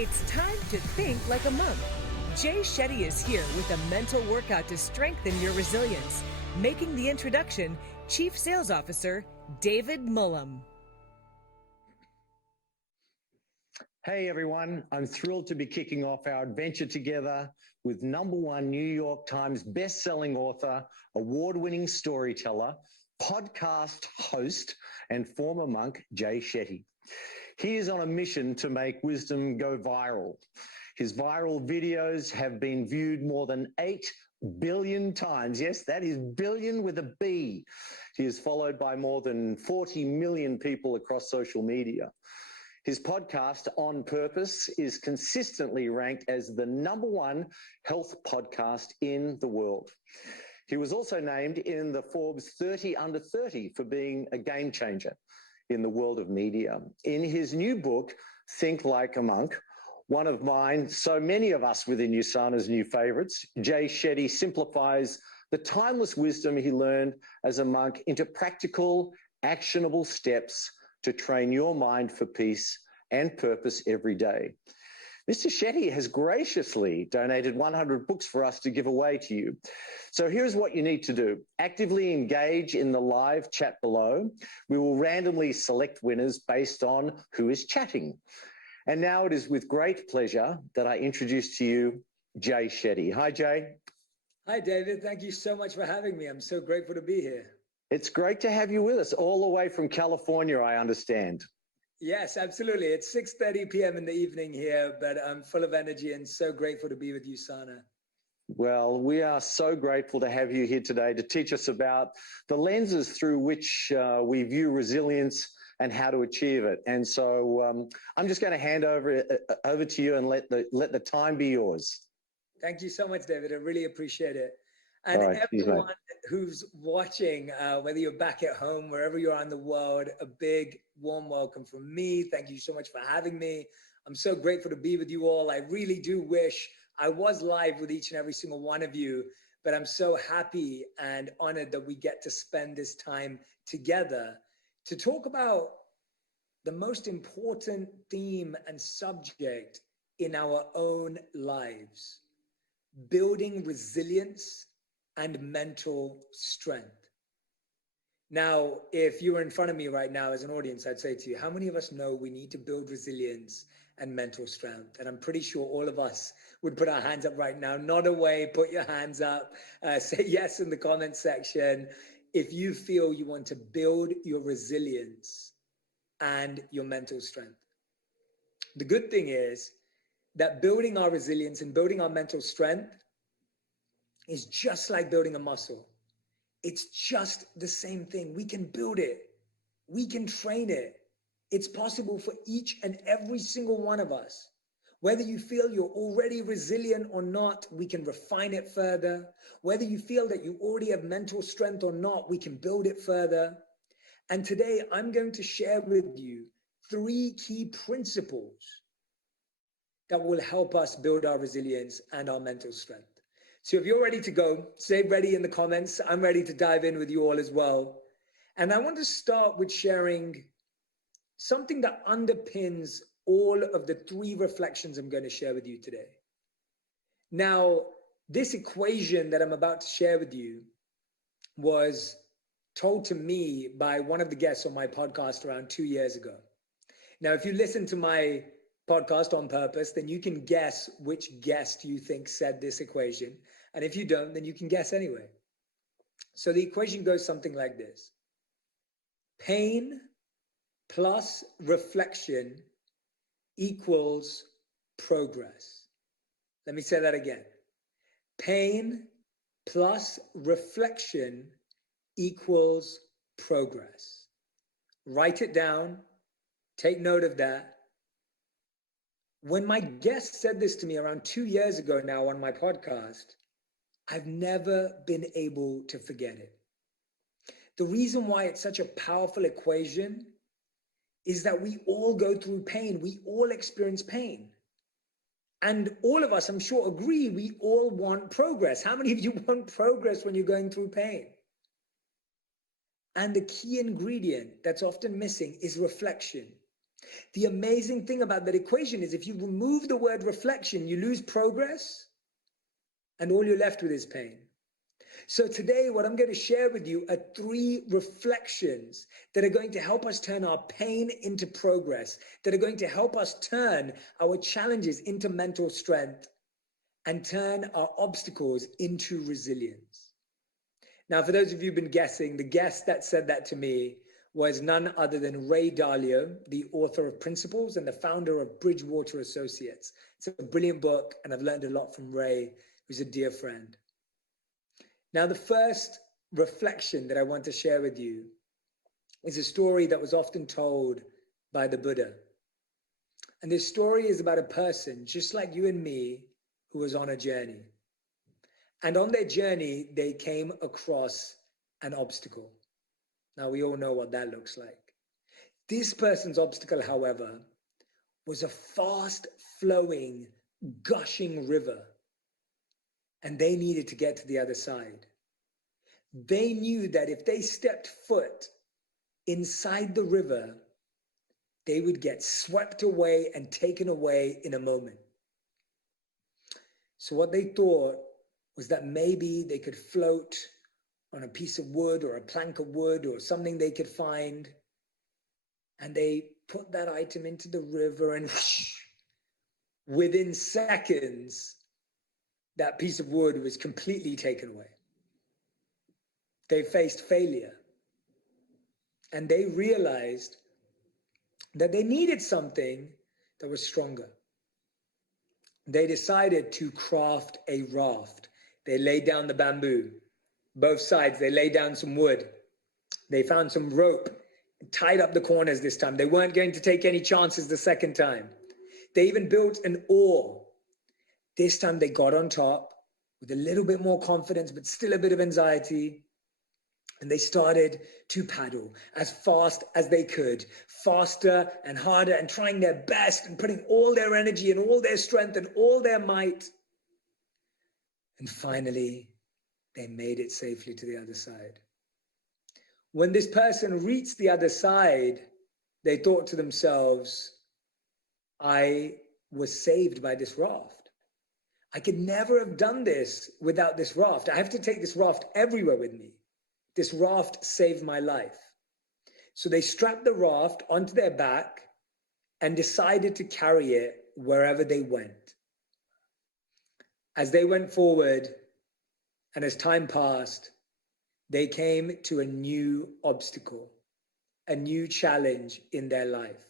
It's time to think like a monk. Jay Shetty is here with a mental workout to strengthen your resilience. Making the introduction, Chief Sales Officer David Mullum. Hey everyone, I'm thrilled to be kicking off our adventure together with #1 New York Times best-selling author, award-winning storyteller, podcast host, and former monk, Jay Shetty. He is on a mission to make wisdom go viral. His viral videos have been viewed more than 8 billion times. Yes, that is billion with a B. He is followed by more than 40 million people across social media. His podcast, On Purpose, is consistently ranked as the #1 health podcast in the world. He was also named in the Forbes 30 Under 30 for being a game changer in the world of media. In his new book, Think Like a Monk, one of mine, so many of us within USANA's new favorites, Jay Shetty simplifies the timeless wisdom he learned as a monk into practical, actionable steps to train your mind for peace and purpose every day. Mr. Shetty has graciously donated 100 books for us to give away to you. So here's what you need to do. Actively engage in the live chat below. We will randomly select winners based on who is chatting. And now it is with great pleasure that I introduce to you Jay Shetty. Hi, Jay. Hi, David. Thank you so much for having me. I'm so grateful to be here. It's great to have you with us, all the way from California, I understand. Yes, absolutely. It's 6:30 p.m. in the evening here, but I'm full of energy and so grateful to be with you, Sana. Well, we are so grateful to have you here today to teach us about the lenses through which we view resilience and how to achieve it. And so I'm just going to hand over to you and let the time be yours. Thank you so much, David. I really appreciate it. And right, everyone who's watching, whether you're back at home, wherever you are in the world, a big warm welcome from me. Thank you so much for having me. I'm so grateful to be with you all. I really do wish I was live with each and every single one of you, but I'm so happy and honored that we get to spend this time together to talk about the most important theme and subject in our own lives: building resilience and mental strength. Now, if you were in front of me right now as an audience, I'd say to you, how many of us know we need to build resilience and mental strength? And I'm pretty sure all of us would put our hands up right now. Nod away, put your hands up, say yes in the comment section if you feel you want to build your resilience and your mental strength. The good thing is that building our resilience and building our mental strength is just like building a muscle. It's just the same thing. We can build it. We can train it. It's possible for each and every single one of us. Whether you feel you're already resilient or not, we can refine it further. Whether you feel that you already have mental strength or not, we can build it further. And today I'm going to share with you 3 key principles that will help us build our resilience and our mental strength. So if you're ready to go, say ready in the comments. I'm ready to dive in with you all as well. And I want to start with sharing something that underpins all of the 3 reflections I'm going to share with you today. Now, this equation that I'm about to share with you was told to me by one of the guests on my podcast around 2 years ago. Now, if you listen to my podcast On Purpose, then you can guess which guest you think said this equation. And if you don't, then you can guess anyway. So the equation goes something like this: pain plus reflection equals progress. Let me say that again. Pain plus reflection equals progress. Write it down. Take note of that. When my guest said this to me around 2 years ago now on my podcast, I've never been able to forget it. The reason why it's such a powerful equation is that we all go through pain. We all experience pain. And all of us, I'm sure, agree we all want progress. How many of you want progress when you're going through pain? And the key ingredient that's often missing is reflection. The amazing thing about that equation is if you remove the word reflection, you lose progress, and all you're left with is pain. So today, what I'm going to share with you are 3 reflections that are going to help us turn our pain into progress, that are going to help us turn our challenges into mental strength, and turn our obstacles into resilience. Now, for those of you who've been guessing, the guest that said that to me was none other than Ray Dalio, the author of Principles and the founder of Bridgewater Associates. It's a brilliant book, and I've learned a lot from Ray, who's a dear friend. Now, the first reflection that I want to share with you is a story that was often told by the Buddha. And this story is about a person, just like you and me, who was on a journey. And on their journey, they came across an obstacle. Now, we all know what that looks like. This person's obstacle, however, was a fast-flowing, gushing river. And they needed to get to the other side. They knew that if they stepped foot inside the river, they would get swept away and taken away in a moment. So what they thought was that maybe they could float on a piece of wood or a plank of wood or something they could find. And they put that item into the river, and within seconds, that piece of wood was completely taken away. They faced failure. And they realized that they needed something that was stronger. They decided to craft a raft. They laid down the bamboo. Both sides, they laid down some wood. They found some rope, tied up the corners this time. They weren't going to take any chances the second time. They even built an oar. This time they got on top with a little bit more confidence, but still a bit of anxiety. And they started to paddle as fast as they could, faster and harder, and trying their best and putting all their energy and all their strength and all their might. And finally, they made it safely to the other side. When this person reached the other side, they thought to themselves, I was saved by this raft. I could never have done this without this raft. I have to take this raft everywhere with me. This raft saved my life. So they strapped the raft onto their back and decided to carry it wherever they went. As they went forward and as time passed, they came to a new obstacle, a new challenge in their life.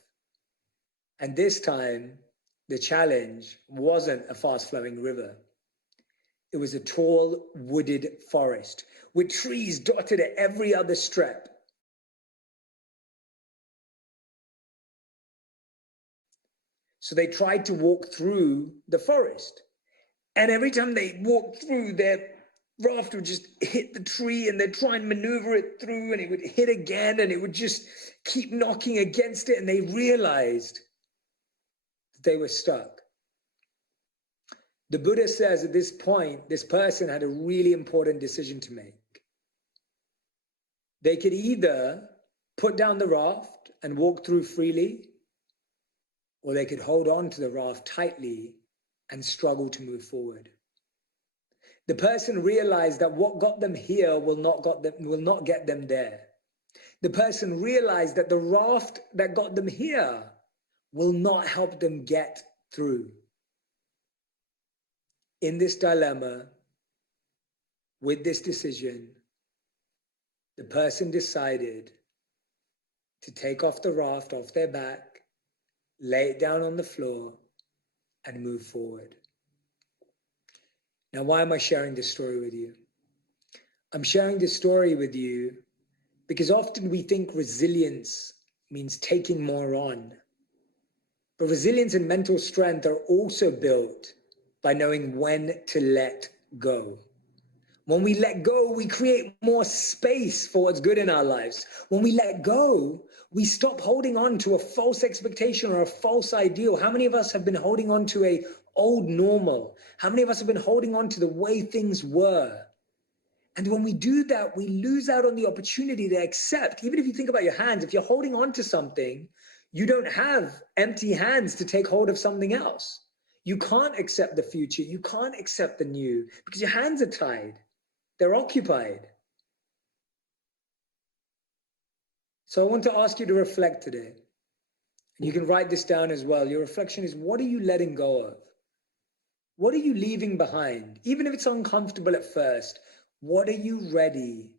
And this time, the challenge wasn't a fast-flowing river. It was a tall, wooded forest with trees dotted at every other step. So they tried to walk through the forest. And every time they walked through, their raft would just hit the tree, and they'd try and maneuver it through, and it would hit again, and it would just keep knocking against it. And they realized that they were stuck. The Buddha says at this point, this person had a really important decision to make. They could either put down the raft and walk through freely, or they could hold on to the raft tightly and struggle to move forward. The person realized that what got them here will not get them there. The person realized that the raft that got them here will not help them get through. In this dilemma, with this decision, the person decided to take off the raft off their back, lay it down on the floor, and move forward. Now, why am I sharing this story with you? I'm sharing this story with you because often we think resilience means taking more on. But resilience and mental strength are also built by knowing when to let go. When we let go, we create more space for what's good in our lives. When we let go, we stop holding on to a false expectation or a false ideal. How many of us have been holding on to an old normal? How many of us have been holding on to the way things were? And when we do that, we lose out on the opportunity to accept. Even if you think about your hands, if you're holding on to something, You don't have empty hands to take hold of something else. You can't accept the future. You can't accept the new because your hands are tied. They're occupied. So I want to ask you to reflect today. And you can write this down as well. Your reflection is, what are you letting go of? What are you leaving behind? Even if it's uncomfortable at first, what are you ready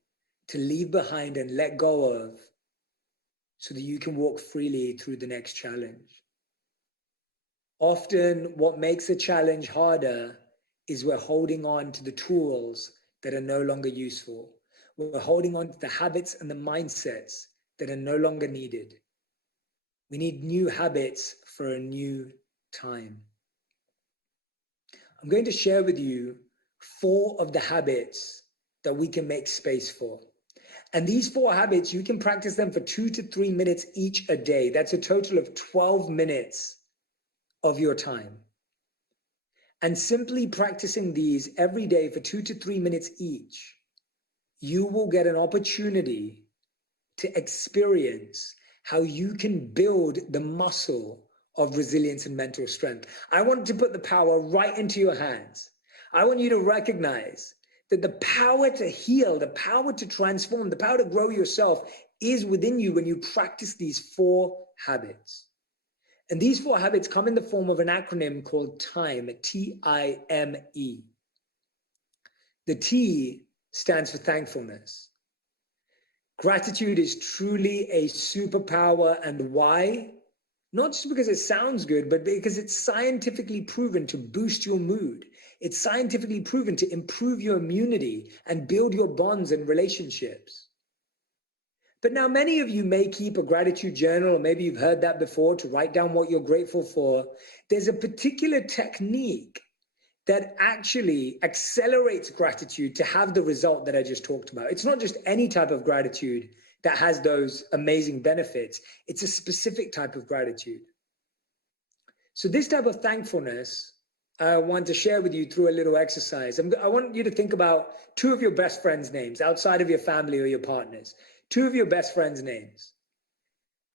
to leave behind and let go of so that you can walk freely through the next challenge? Often what makes a challenge harder is we're holding on to the tools that are no longer useful. We're holding on to the habits and the mindsets that are no longer needed. We need new habits for a new time. I'm going to share with you 4 of the habits that we can make space for. And these 4 habits, you can practice them for 2 to 3 minutes each a day. That's a total of 12 minutes of your time. And simply practicing these every day for 2 to 3 minutes each, you will get an opportunity to experience how you can build the muscle of resilience and mental strength. I want to put the power right into your hands. I want you to recognize that the power to heal, the power to transform, the power to grow yourself is within you when you practice these 4 habits. And these 4 habits come in the form of an acronym called TIME, T-I-M-E. The T stands for thankfulness. Gratitude is truly a superpower. And why? Not just because it sounds good, but because it's scientifically proven to boost your mood. It's scientifically proven to improve your immunity and build your bonds and relationships. But now many of you may keep a gratitude journal, or maybe you've heard that before, to write down what you're grateful for. There's a particular technique that actually accelerates gratitude to have the result that I just talked about. It's not just any type of gratitude that has those amazing benefits. It's a specific type of gratitude. So this type of thankfulness, I want to share with you through a little exercise. I want you to think about 2 of your best friends' names outside of your family or your partners. 2 of your best friends' names.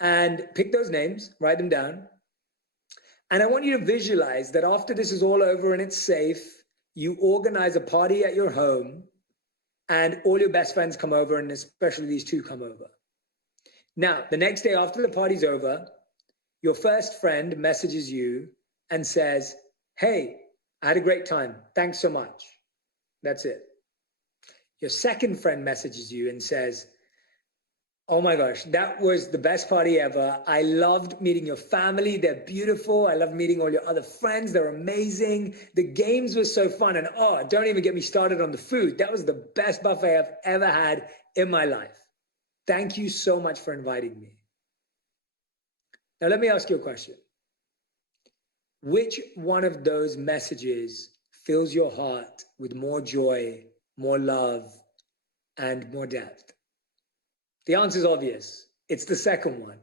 And pick those names, write them down. And I want you to visualize that after this is all over and it's safe, you organize a party at your home and all your best friends come over, and especially these 2 come over. Now, the next day after the party's over, your first friend messages you and says, "Hey, I had a great time. Thanks so much." That's it. Your second friend messages you and says, "Oh my gosh, that was the best party ever. I loved meeting your family. They're beautiful. I love meeting all your other friends. They're amazing. The games were so fun. And oh, don't even get me started on the food. That was the best buffet I've ever had in my life. Thank you so much for inviting me." Now, let me ask you a question. Which one of those messages fills your heart with more joy, more love, and more depth? The answer is obvious. It's the second one.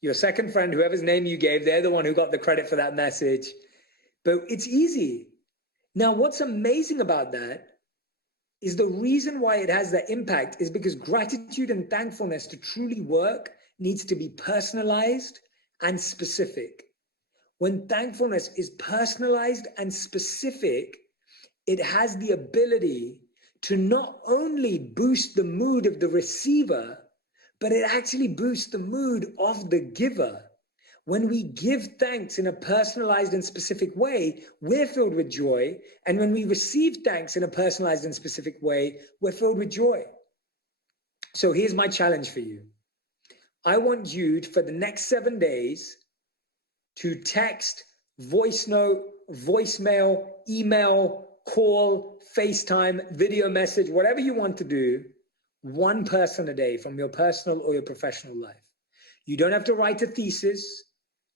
Your second friend, whoever's name you gave, they're the one who got the credit for that message. But it's easy. Now, what's amazing about that is the reason why it has that impact is because gratitude and thankfulness to truly work needs to be personalized and specific. When thankfulness is personalized and specific, it has the ability to not only boost the mood of the receiver, but it actually boosts the mood of the giver. When we give thanks in a personalized and specific way, we're filled with joy. And when we receive thanks in a personalized and specific way, we're filled with joy. So here's my challenge for you. I want you to, for the next 7 days, to text, voice note, voicemail, email, call, FaceTime, video message, whatever you want to do, 1 person a day from your personal or your professional life. You don't have to write a thesis.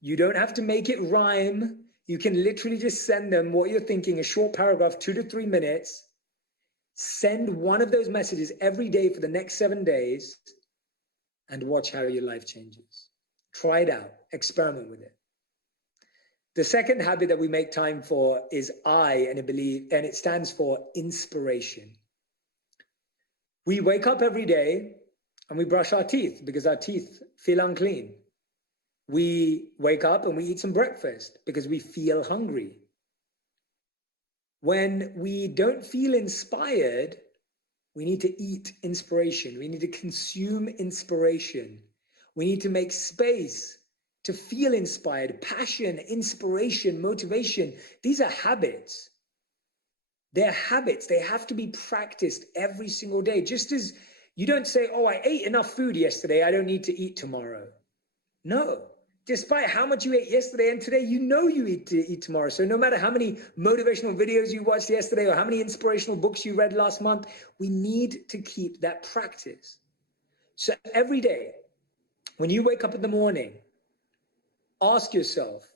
You don't have to make it rhyme. You can literally just send them what you're thinking, a short paragraph, 2 to 3 minutes. Send one of those messages every day for the next 7 days and watch how your life changes. Try it out. Experiment with it. The second habit that we make time for is and it stands for inspiration. We wake up every day and we brush our teeth because our teeth feel unclean. We wake up and we eat some breakfast because we feel hungry. When we don't feel inspired, we need to eat inspiration. We need to consume inspiration. We need to make space to feel inspired. Passion, inspiration, motivation. These are habits. They're habits. They have to be practiced every single day. Just as you don't say, oh, I ate enough food yesterday, I don't need to eat tomorrow. No. Despite how much you ate yesterday and today, you know you eat to eat tomorrow. So no matter how many motivational videos you watched yesterday or how many inspirational books you read last month, we need to keep that practice. So every day, when you wake up in the morning, ask yourself,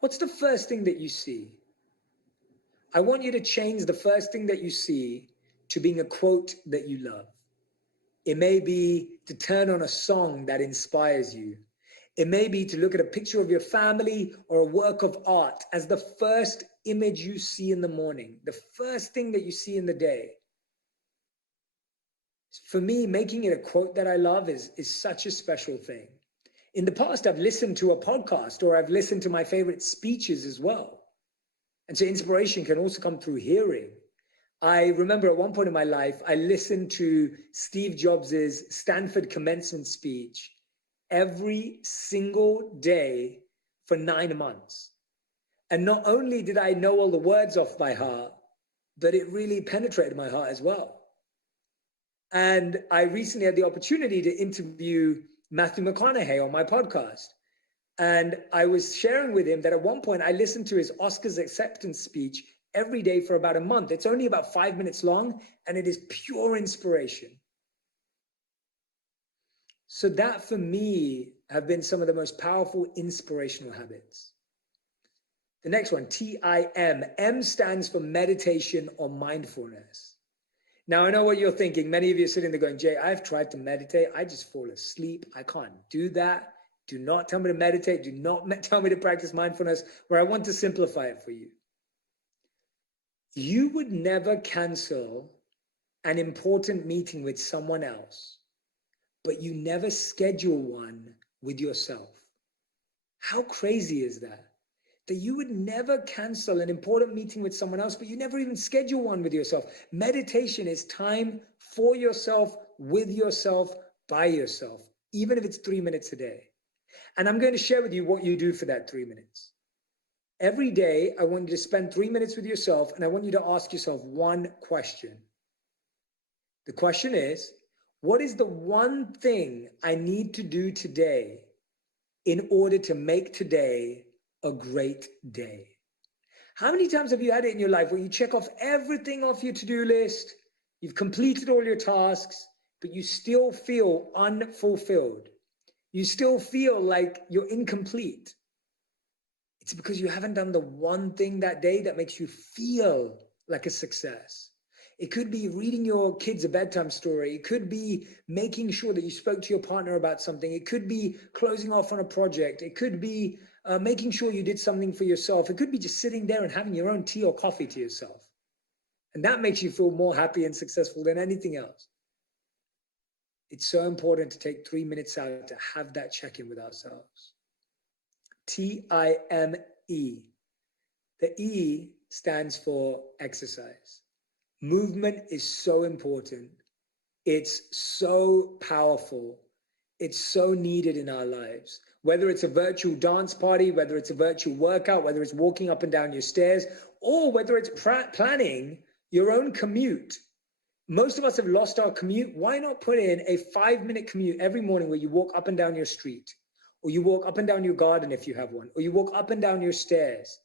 what's the first thing that you see? I want you to change the first thing that you see to being a quote that you love. It may be to turn on a song that inspires you. It may be to look at a picture of your family or a work of art as the first image you see in the morning, the first thing that you see in the day. For me, making it a quote that I love is such a special thing. In the past, I've listened to a podcast or I've listened to my favorite speeches as well. And so inspiration can also come through hearing. I remember at one point in my life, I listened to Steve Jobs' Stanford commencement speech every single day for 9 months. And not only did I know all the words off by heart, but it really penetrated my heart as well. And I recently had the opportunity to interview Matthew McConaughey on my podcast. And I was sharing with him that at one point I listened to his Oscars acceptance speech every day for about a month. It's only about 5 minutes long, and it is pure inspiration. So that for me have been some of the most powerful inspirational habits. The next one, TIM. M stands for meditation or mindfulness. Now, I know what you're thinking. Many of you are sitting there going, Jay, I've tried to meditate. I just fall asleep. I can't do that. Do not tell me to meditate. Do not tell me to practice mindfulness, where I want to simplify it for you. You would never cancel an important meeting with someone else, but you never schedule one with yourself. How crazy is that? That you would never cancel an important meeting with someone else, but you never even schedule one with yourself. Meditation is time for yourself, with yourself, by yourself, even if it's 3 minutes a day. And I'm going to share with you what you do for that 3 minutes. Every day, I want you to spend 3 minutes with yourself, and I want you to ask yourself one question. The question is, what is the one thing I need to do today in order to make today a great day? How many times have you had it in your life where you check off everything off your to-do list, you've completed all your tasks, but you still feel unfulfilled? You still feel like you're incomplete. It's because you haven't done the one thing that day that makes you feel like a success. It could be reading your kids a bedtime story. It could be making sure that you spoke to your partner about something. It could be closing off on a project. It could be making sure you did something for yourself. It could be just sitting there and having your own tea or coffee to yourself. And that makes you feel more happy and successful than anything else. It's so important to take 3 minutes out to have that check-in with ourselves. TIME. The E stands for exercise. Movement is so important. It's so powerful. It's so needed in our lives. Whether it's a virtual dance party, whether it's a virtual workout, whether it's walking up and down your stairs, or whether it's planning your own commute. Most of us have lost our commute. Why not put in a 5-minute commute every morning where you walk up and down your street, or you walk up and down your garden if you have one, or you walk up and down your stairs?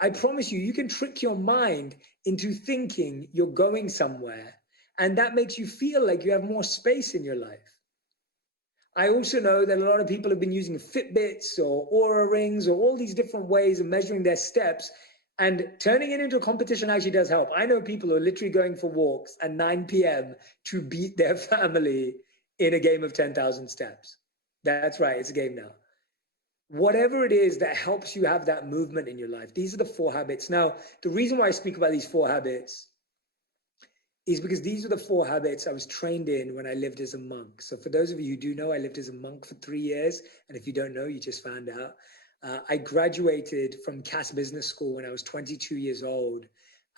I promise you, you can trick your mind into thinking you're going somewhere, and that makes you feel like you have more space in your life. I also know that a lot of people have been using Fitbits or Oura Rings or all these different ways of measuring their steps, and turning it into a competition actually does help. I know people who are literally going for walks at 9 p.m. to beat their family in a game of 10,000 steps. That's right, it's a game now. Whatever it is that helps you have that movement in your life, these are the 4 habits. Now, the reason why I speak about these 4 habits is because these are the 4 habits I was trained in when I lived as a monk. So for those of you who do know, I lived as a monk for 3 years. And if you don't know, you just found out. I graduated from Cass Business School when I was 22 years old.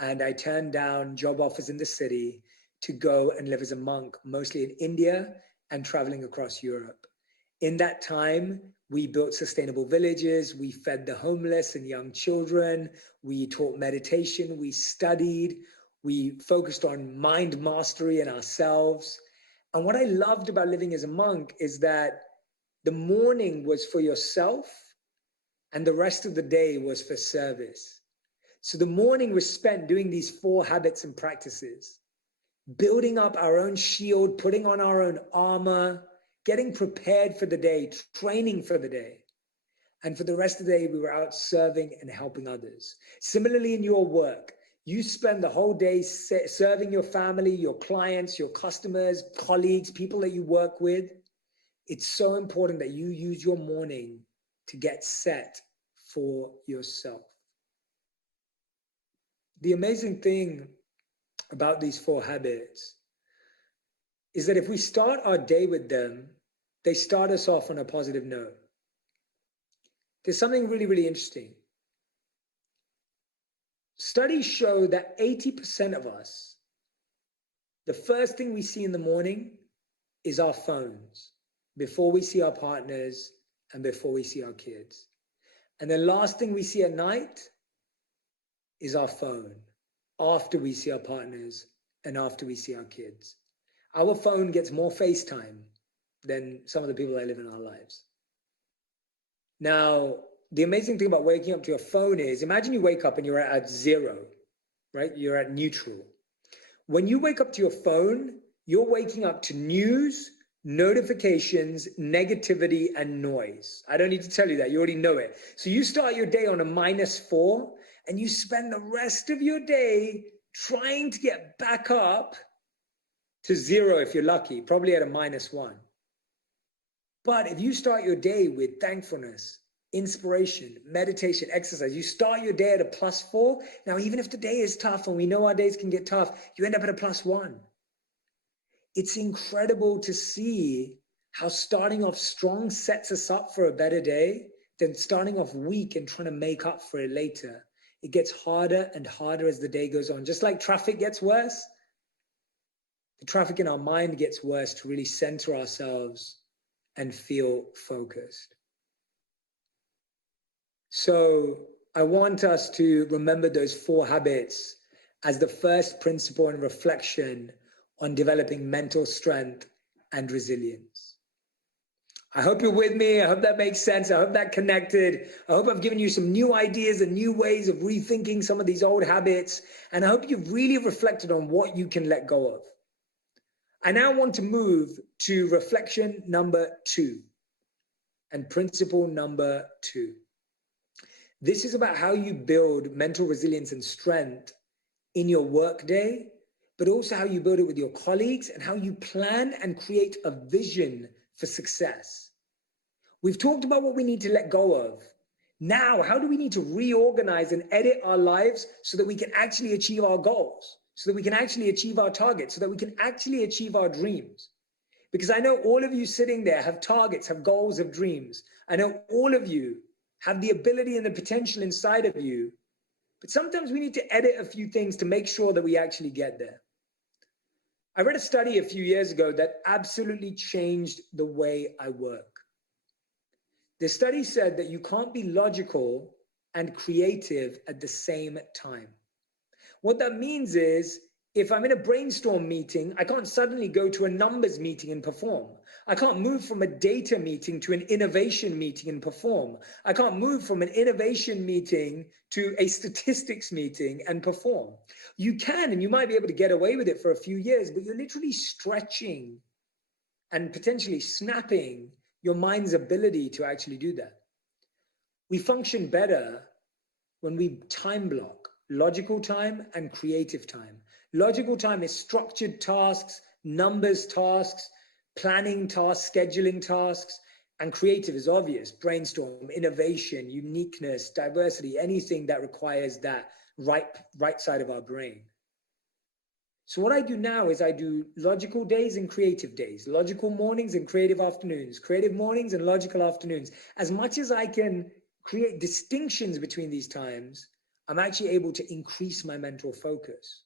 And I turned down job offers in the city to go and live as a monk, mostly in India and traveling across Europe. In that time, we built sustainable villages, we fed the homeless and young children, we taught meditation, we studied, we focused on mind mastery in ourselves. And what I loved about living as a monk is that the morning was for yourself and the rest of the day was for service. So the morning was spent doing these 4 habits and practices, building up our own shield, putting on our own armor, getting prepared for the day, training for the day. And for the rest of the day, we were out serving and helping others. Similarly, in your work, you spend the whole day serving your family, your clients, your customers, colleagues, people that you work with. It's so important that you use your morning to get set for yourself. The amazing thing about these 4 habits is that if we start our day with them, they start us off on a positive note. There's something really, really interesting. Studies show that 80% of us, the first thing we see in the morning is our phones, before we see our partners and before we see our kids. And the last thing we see at night is our phone, after we see our partners and after we see our kids. Our phone gets more FaceTime than some of the people that live in our lives. Now, the amazing thing about waking up to your phone is, imagine you wake up and you're at 0, right? You're at neutral. When you wake up to your phone, you're waking up to news, notifications, negativity, and noise. I don't need to tell you that. You already know it. So you start your day on a -4, and you spend the rest of your day trying to get back up to 0 if you're lucky, probably at a -1. But if you start your day with thankfulness, inspiration, meditation, exercise, you start your day at a +4. Now, even if the day is tough, and we know our days can get tough, you end up at a +1. It's incredible to see how starting off strong sets us up for a better day than starting off weak and trying to make up for it later. It gets harder and harder as the day goes on. Just like traffic gets worse, the traffic in our mind gets worse to really center ourselves and feel focused. So I want us to remember those 4 habits as the first principle and reflection on developing mental strength and resilience. I hope you're with me. I hope that makes sense. I hope that connected. I hope I've given you some new ideas and new ways of rethinking some of these old habits. And I hope you've really reflected on what you can let go of. I now want to move to reflection number 2 and principle number 2. This is about how you build mental resilience and strength in your workday, but also how you build it with your colleagues and how you plan and create a vision for success. We've talked about what we need to let go of. Now, how do we need to reorganize and edit our lives so that we can actually achieve our goals, so that we can actually achieve our targets, so that we can actually achieve our dreams? Because I know all of you sitting there have targets, have goals, have dreams. I know all of you have the ability and the potential inside of you, but sometimes we need to edit a few things to make sure that we actually get there. I read a study a few years ago that absolutely changed the way I work. The study said that you can't be logical and creative at the same time. What that means is, if I'm in a brainstorm meeting, I can't suddenly go to a numbers meeting and perform. I can't move from a data meeting to an innovation meeting and perform. I can't move from an innovation meeting to a statistics meeting and perform. You can, and you might be able to get away with it for a few years, but you're literally stretching and potentially snapping your mind's ability to actually do that. We function better when we time block logical time and creative time. Logical time is structured tasks, numbers tasks, planning tasks, scheduling tasks, and creative is obvious: brainstorm, innovation, uniqueness, diversity, anything that requires that right side of our brain. So what I do now is I do logical days and creative days, logical mornings and creative afternoons, creative mornings and logical afternoons. As much as I can create distinctions between these times, I'm actually able to increase my mental focus.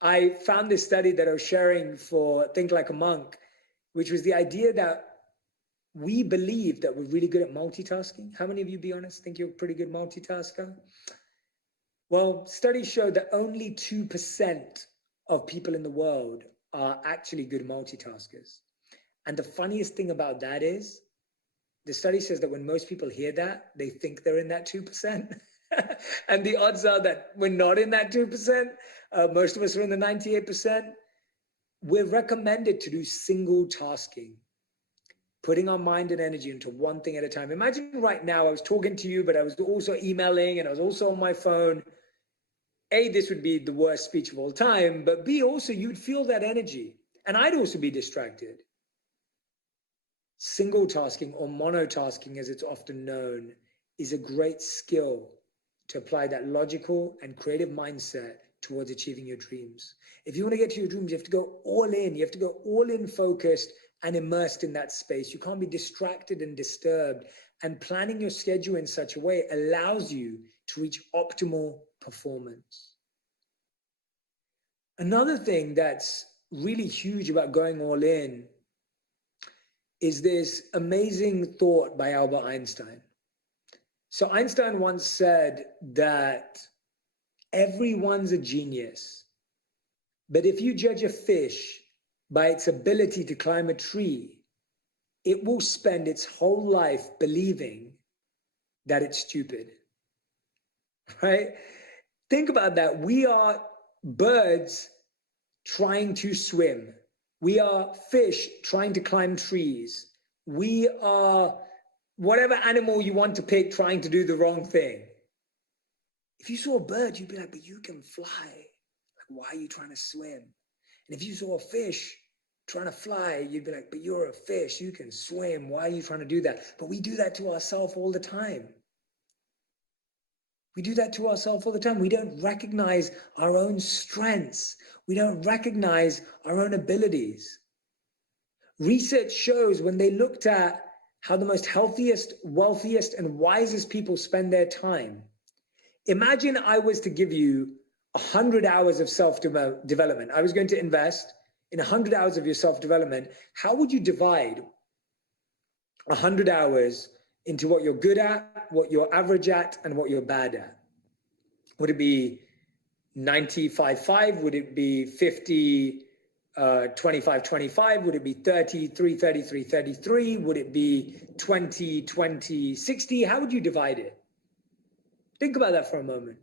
I found this study that I was sharing for Think Like a Monk, which was the idea that we believe that we're really good at multitasking. How many of you, be honest, think you're a pretty good multitasker? Well, studies show that only 2% of people in the world are actually good multitaskers. And the funniest thing about that is, the study says that when most people hear that, they think they're in that 2%. And the odds are that we're not in that 2%. Most of us are in the 98%. We're recommended to do single tasking, putting our mind and energy into one thing at a time. Imagine right now, I was talking to you, but I was also emailing and I was also on my phone. A, this would be the worst speech of all time, but B, also you'd feel that energy and I'd also be distracted. Single tasking, or monotasking as it's often known, is a great skill to apply that logical and creative mindset towards achieving your dreams. If you want to get to your dreams, you have to go all in. You have to go all in focused and immersed in that space. You can't be distracted and disturbed. And planning your schedule in such a way allows you to reach optimal performance. Another thing that's really huge about going all in is this amazing thought by Albert Einstein. So Einstein once said that everyone's a genius, but if you judge a fish by its ability to climb a tree, it will spend its whole life believing that it's stupid, right? Think about that. We are birds trying to swim. We are fish trying to climb trees. We are whatever animal you want to pick trying to do the wrong thing. If you saw a bird, you'd be like, but you can fly. Like, why are you trying to swim? And if you saw a fish trying to fly, you'd be like, but you're a fish, you can swim. Why are you trying to do that? But we do that to ourselves all the time. We do that to ourselves all the time. We don't recognize our own strengths. We don't recognize our own abilities. Research shows when they looked at how the most healthiest, wealthiest, and wisest people spend their time. Imagine I was to give you 100 hours of self-development. I was going to invest in 100 hours of your self-development. How would you divide 100 hours into what you're good at, what you're average at, and what you're bad at? Would it be 95-5? Would it be 50, 25-25? Would it be 33, 33, 33? Would it be 20, 20, 60? How would you divide it? Think about that for a moment.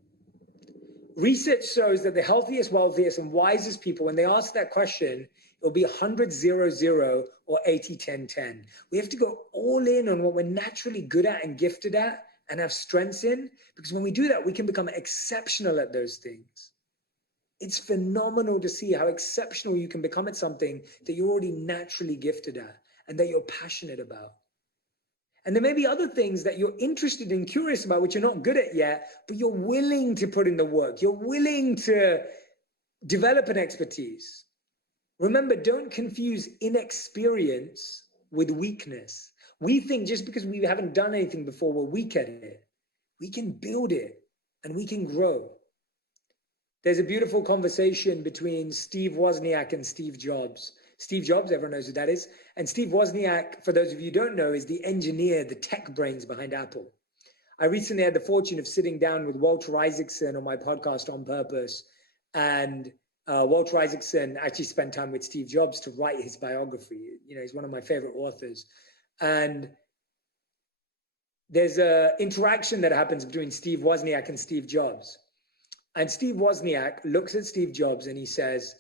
Research shows that the healthiest, wealthiest, and wisest people, when they ask that question, it will be 100-0-0 or 80-10-10. We have to go all in on what we're naturally good at and gifted at and have strengths in, because when we do that, we can become exceptional at those things. It's phenomenal to see how exceptional you can become at something that you're already naturally gifted at and that you're passionate about. And there may be other things that you're interested and curious about, which you're not good at yet, but you're willing to put in the work. You're willing to develop an expertise. Remember, don't confuse inexperience with weakness. We think just because we haven't done anything before, we're weak at it. We can build it and we can grow. There's a beautiful conversation between Steve Wozniak and Steve Jobs. Steve Jobs, everyone knows who that is. And Steve Wozniak, for those of you who don't know, is the engineer, the tech brains behind Apple. I recently had the fortune of sitting down with Walter Isaacson on my podcast On Purpose. And Walter Isaacson actually spent time with Steve Jobs to write his biography. You know, he's one of my favorite authors. And there's an interaction that happens between Steve Wozniak and Steve Jobs. And Steve Wozniak looks at Steve Jobs and he says,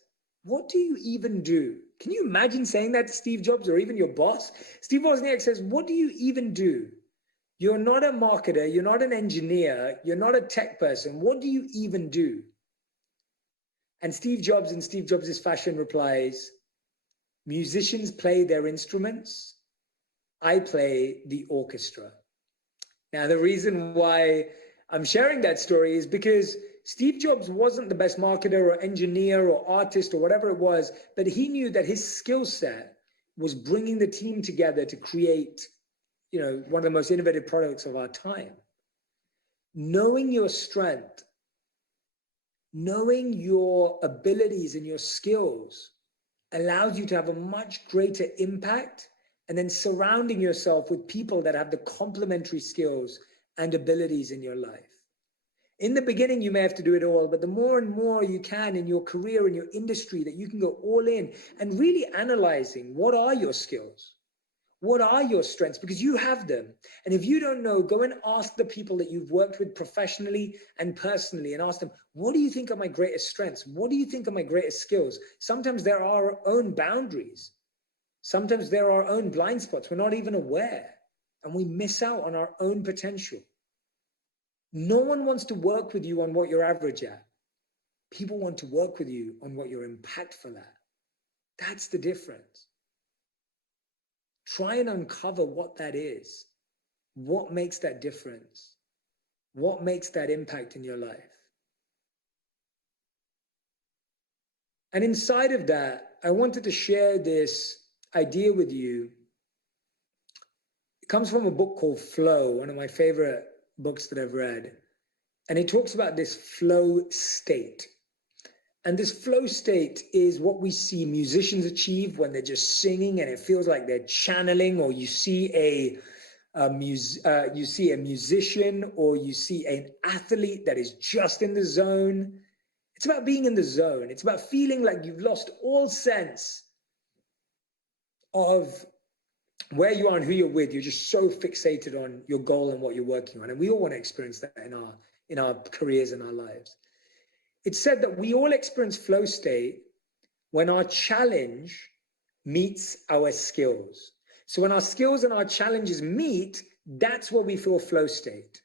"What do you even do?" Can you imagine saying that to Steve Jobs or even your boss? Steve Wozniak says, "What do you even do? You're not a marketer. You're not an engineer. You're not a tech person. What do you even do?" And Steve Jobs, in Steve Jobs' fashion, replies, "Musicians play their instruments. I play the orchestra." Now, the reason why I'm sharing that story is because Steve Jobs wasn't the best marketer or engineer or artist or whatever it was, but he knew that his skill set was bringing the team together to create, one of the most innovative products of our time. Knowing your strength, knowing your abilities and your skills allows you to have a much greater impact, and then surrounding yourself with people that have the complementary skills and abilities in your life. In the beginning, you may have to do it all, but the more and more you can in your career, in your industry, that you can go all in and really analyzing what are your skills? What are your strengths? Because you have them. And if you don't know, go and ask the people that you've worked with professionally and personally and ask them, what do you think are my greatest strengths? What do you think are my greatest skills? Sometimes there are our own boundaries. Sometimes there are our own blind spots. We're not even aware, and we miss out on our own potential. No one wants to work with you on what you're average at. People want to work with you on what you're impactful at. That's the difference. Try and uncover what that is. What makes that difference? What makes that impact in your life? And inside of that, I wanted to share this idea with you. It comes from a book called Flow, one of my favorite books that I've read. And it talks about this flow state. And this flow state is what we see musicians achieve when they're just singing and it feels like they're channeling, or you see a musician, or you see an athlete that is just in the zone. It's about being in the zone. It's about feeling like you've lost all sense of where you are and who you're with. You're just so fixated on your goal and what you're working on. And we all want to experience that in our careers and our lives. It's said that we all experience flow state when our challenge meets our skills. So when our skills and our challenges meet, that's where we feel flow state.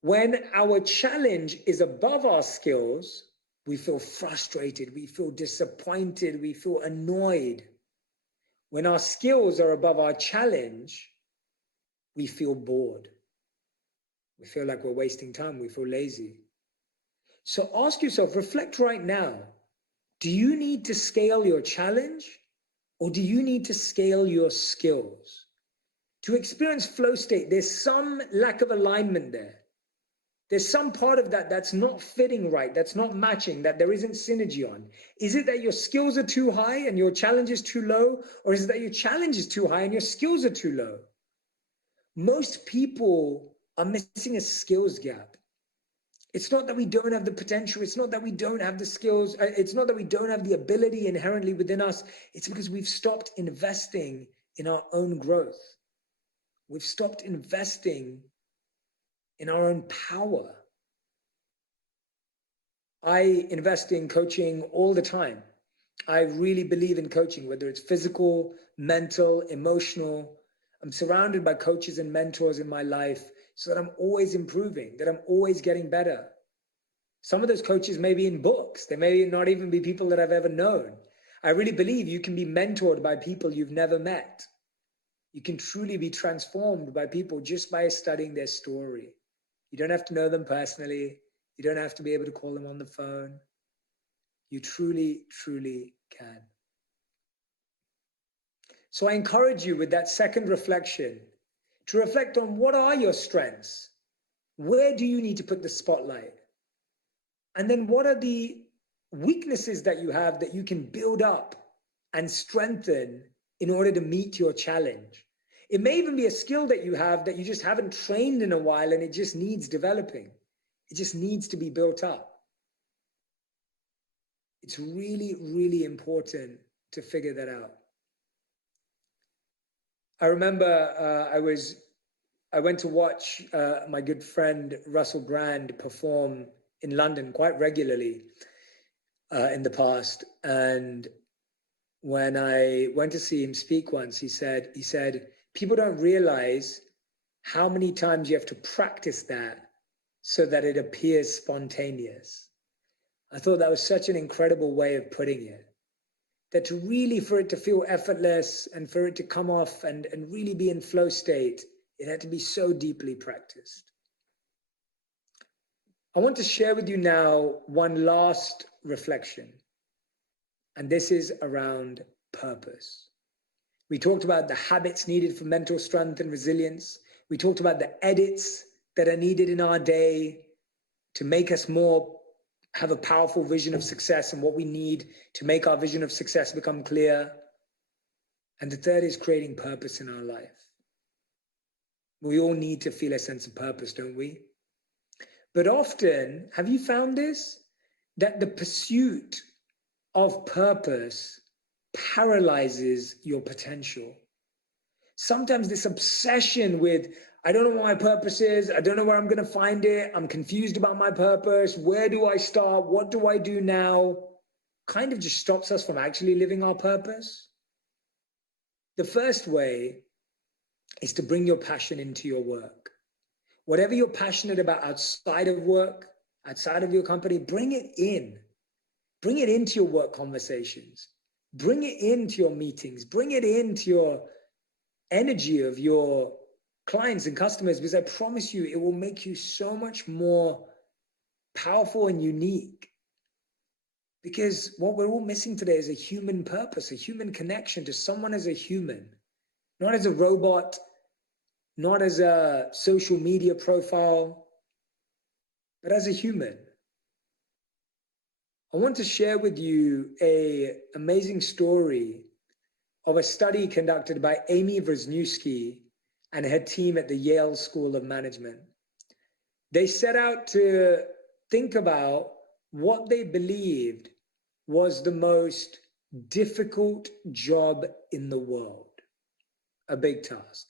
When our challenge is above our skills, we feel frustrated, we feel disappointed, we feel annoyed. When our skills are above our challenge, we feel bored. We feel like we're wasting time, we feel lazy. So ask yourself, reflect right now, do you need to scale your challenge, or do you need to scale your skills? To experience flow state, there's some lack of alignment there. There's some part of that that's not fitting right, that's not matching, that there isn't synergy on. Is it that your skills are too high and your challenge is too low? Or is it that your challenge is too high and your skills are too low? Most people are missing a skills gap. It's not that we don't have the potential. It's not that we don't have the skills. It's not that we don't have the ability inherently within us. It's because we've stopped investing in our own growth. We've stopped investing in our own power. I invest in coaching all the time. I really believe in coaching, whether it's physical, mental, emotional. I'm surrounded by coaches and mentors in my life so that I'm always improving, that I'm always getting better. Some of those coaches may be in books. They may not even be people that I've ever known. I really believe you can be mentored by people you've never met. You can truly be transformed by people just by studying their story. You don't have to know them personally. You don't have to be able to call them on the phone. You truly, truly can. So I encourage you with that second reflection to reflect on what are your strengths? Where do you need to put the spotlight? And then what are the weaknesses that you have that you can build up and strengthen in order to meet your challenge? It may even be a skill that you have that you just haven't trained in a while and it just needs developing. It just needs to be built up. It's really, really important to figure that out. I remember I went to watch my good friend Russell Brand perform in London quite regularly in the past. And when I went to see him speak once, he said, people don't realize how many times you have to practice that so that it appears spontaneous. I thought that was such an incredible way of putting it. That to really, for it to feel effortless and for it to come off and really be in flow state, it had to be so deeply practiced. I want to share with you now one last reflection, and this is around purpose. We talked about the habits needed for mental strength and resilience. We talked about the edits that are needed in our day to make us have a powerful vision of success and what we need to make our vision of success become clear. And the third is creating purpose in our life. We all need to feel a sense of purpose, don't we? But often, have you found this? That the pursuit of purpose paralyzes your potential. Sometimes this obsession with, I don't know what my purpose is, I don't know where I'm going to find it, I'm confused about my purpose, where do I start, what do I do now, kind of just stops us from actually living our purpose. The first way is to bring your passion into your work. Whatever you're passionate about outside of work, outside of your company, bring it in. Bring it into your work conversations. Bring it into your meetings. Bring it into your energy of your clients and customers, because I promise you, it will make you so much more powerful and unique. Because what we're all missing today is a human purpose, a human connection to someone as a human, not as a robot, not as a social media profile, but as a human. I want to share with you an amazing story of a study conducted by Amy Wisniewski and her team at the Yale School of Management. They set out to think about what they believed was the most difficult job in the world, a big task.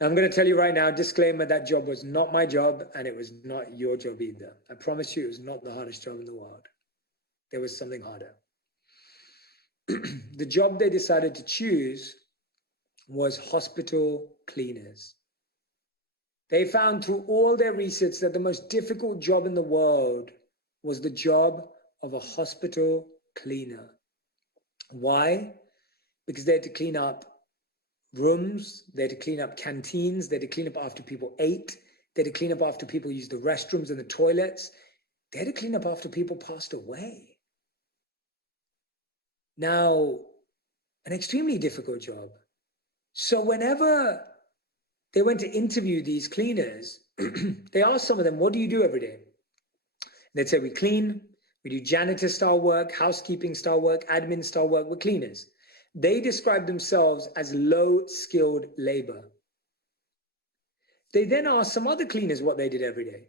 Now, I'm going to tell you right now, disclaimer, that job was not my job and it was not your job either. I promise you it was not the hardest job in the world. There was something harder. The job they decided to choose was hospital cleaners. They found through all their research that the most difficult job in the world was the job of a hospital cleaner. Why? Because they had to clean up rooms, they had to clean up canteens, they had to clean up after people ate, they had to clean up after people used the restrooms and the toilets, they had to clean up after people passed away. Now, an extremely difficult job. So whenever they went to interview these cleaners, they asked some of them, what do you do every day? They'd say, we clean, we do janitor style work, housekeeping style work, admin style work, we're cleaners. They described themselves as low-skilled labor. They then asked some other cleaners what they did every day.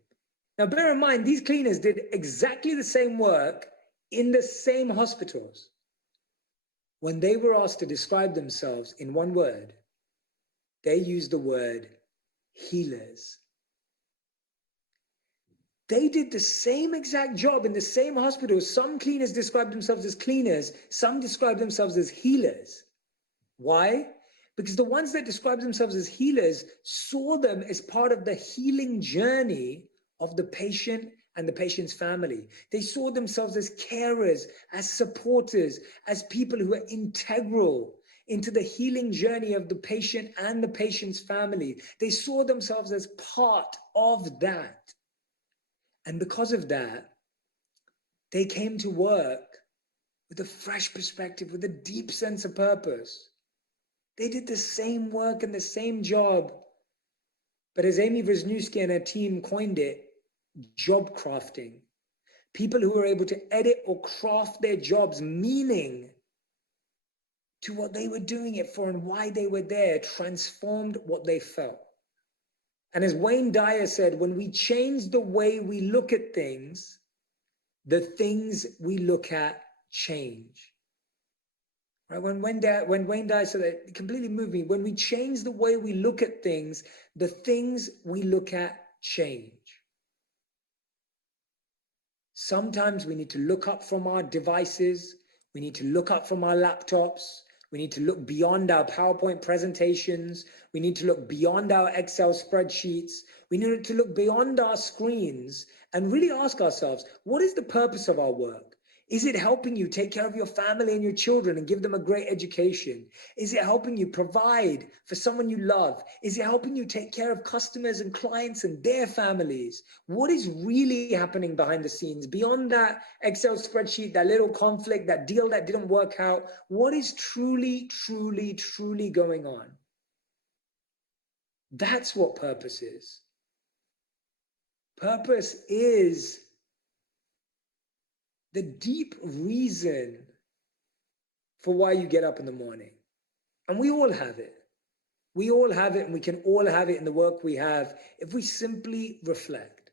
Now, bear in mind, these cleaners did exactly the same work in the same hospitals. When they were asked to describe themselves in one word, they used the word healers. They did the same exact job in the same hospital. Some cleaners described themselves as cleaners. Some described themselves as healers. Why? Because the ones that described themselves as healers saw them as part of the healing journey of the patient and the patient's family. They saw themselves as carers, as supporters, as people who are integral into the healing journey of the patient and the patient's family. They saw themselves as part of that. And because of that, they came to work with a fresh perspective, with a deep sense of purpose. They did the same work and the same job. But as Amy Wisniewski and her team coined it, job crafting. People who were able to edit or craft their jobs, meaning to what they were doing it for and why they were there, transformed what they felt. And as Wayne Dyer said, when we change the way we look at things, the things we look at change. Right? When Wayne Dyer said that, it completely moved me. When we change the way we look at things, the things we look at change. Sometimes we need to look up from our devices. We need to look up from our laptops. We need to look beyond our PowerPoint presentations. We need to look beyond our Excel spreadsheets. We need to look beyond our screens and really ask ourselves, what is the purpose of our work? Is it helping you take care of your family and your children and give them a great education? Is it helping you provide for someone you love? Is it helping you take care of customers and clients and their families? What is really happening behind the scenes beyond that Excel spreadsheet, that little conflict, that deal that didn't work out? What is truly, truly, truly going on? That's what purpose is. Purpose is the deep reason for why you get up in the morning. And we all have it. We all have it, and we can all have it in the work we have if we simply reflect.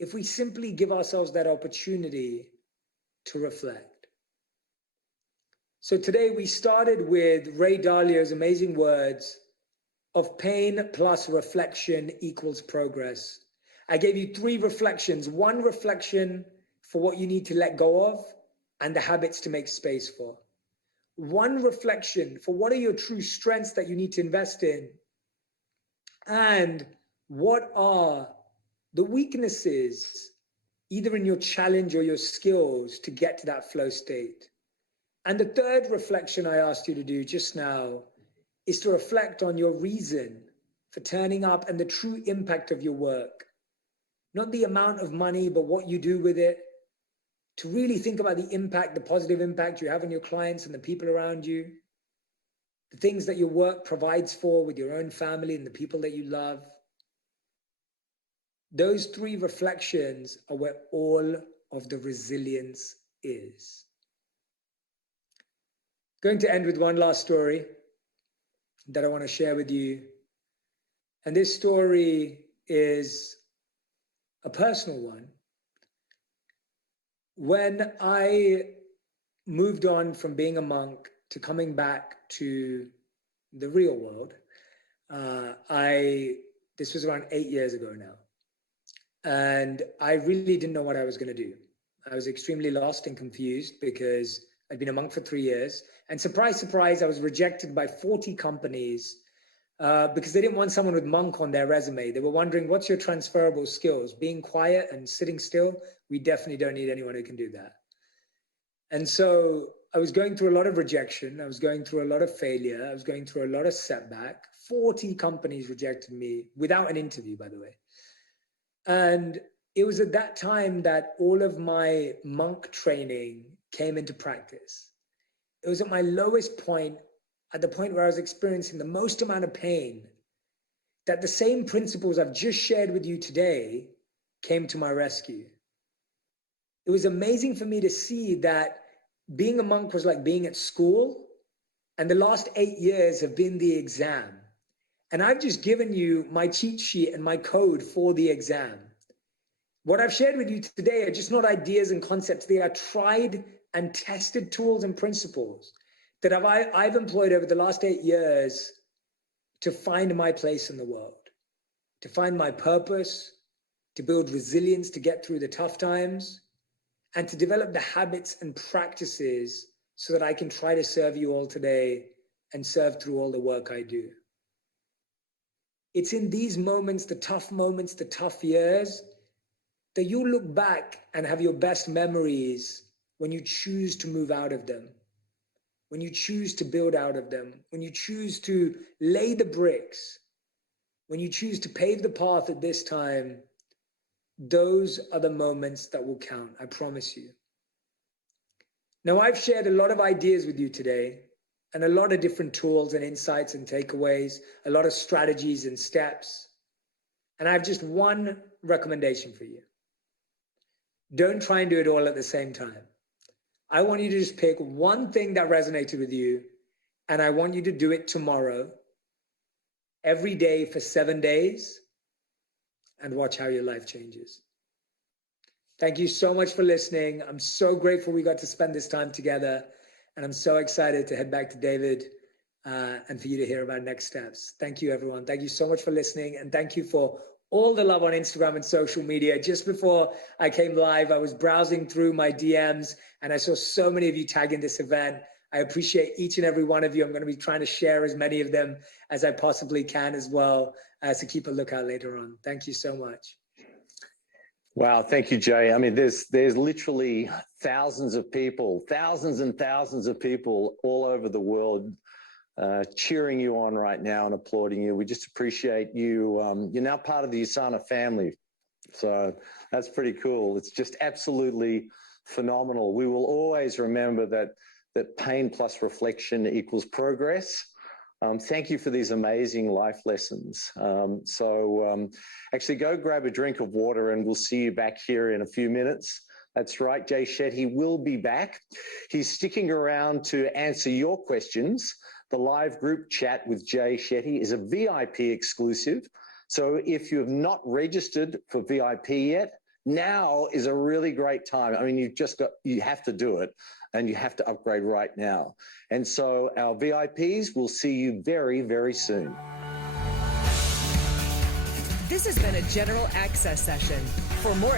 If we simply give ourselves that opportunity to reflect. So today we started with Ray Dalio's amazing words of pain plus reflection equals progress. I gave you 3 reflections. 1 reflection for what you need to let go of and the habits to make space for. 1 reflection for what are your true strengths that you need to invest in, and what are the weaknesses either in your challenge or your skills to get to that flow state. And the 3rd reflection I asked you to do just now is to reflect on your reason for turning up and the true impact of your work. Not the amount of money, but what you do with it. To really think about the impact, the positive impact you have on your clients and the people around you. The things that your work provides for with your own family and the people that you love. Those 3 reflections are where all of the resilience is. Going to end with one last story that I want to share with you. And this story is a personal one. When I moved on from being a monk to coming back to the real world, this was around 8 years ago now. And I really didn't know what I was going to do. I was extremely lost and confused because I'd been a monk for 3 years. And surprise, surprise, I was rejected by 40 companies because they didn't want someone with monk on their resume. They were wondering, what's your transferable skills? Being quiet and sitting still? We definitely don't need anyone who can do that. And so I was going through a lot of rejection. I was going through a lot of failure. I was going through a lot of setback. 40 companies rejected me without an interview, by the way. And it was at that time that all of my monk training came into practice. It was at my lowest point, at the point where I was experiencing the most amount of pain, that the same principles I've just shared with you today came to my rescue. It was amazing for me to see that being a monk was like being at school, and the last 8 years have been the exam. And I've just given you my cheat sheet and my code for the exam. What I've shared with you today are just not ideas and concepts. They are tried and tested tools and principles that I've employed over the last 8 years to find my place in the world, to find my purpose, to build resilience, to get through the tough times, and to develop the habits and practices so that I can try to serve you all today and serve through all the work I do. It's in these moments, the tough years, that you look back and have your best memories when you choose to move out of them, when you choose to build out of them, when you choose to lay the bricks, when you choose to pave the path at this time. Those are the moments that will count, I promise you. Now, I've shared a lot of ideas with you today, and a lot of different tools and insights and takeaways, a lot of strategies and steps. And I have just one recommendation for you. Don't try and do it all at the same time. I want you to just pick one thing that resonated with you, and I want you to do it tomorrow, every day for 7 days, and watch how your life changes. Thank you so much for listening. I'm so grateful we got to spend this time together, and I'm so excited to head back to David and for you to hear about next steps. Thank you, everyone. Thank you so much for listening, and thank you for all the love on Instagram and social media. Just before I came live, I was browsing through my DMs, and I saw so many of you tagging this event. I appreciate each and every one of you. I'm going to be trying to share as many of them as I possibly can as well, so keep a lookout later on. Thank you so much. Wow, thank you, Jay. I mean, there's literally thousands and thousands of people all over the world cheering you on right now and applauding you. We just appreciate you. You're now part of the USANA family. So that's pretty cool. It's just absolutely phenomenal. We will always remember that pain plus reflection equals progress. Thank you for these amazing life lessons. Actually go grab a drink of water and we'll see you back here in a few minutes. That's right, Jay Shetty will be back. He's sticking around to answer your questions. The live group chat with Jay Shetty is a VIP exclusive. So if you have not registered for VIP yet, now is a really great time. I mean, you have to do it and you have to upgrade right now. And so our VIPs will see you very, very soon. This has been a general access session. For more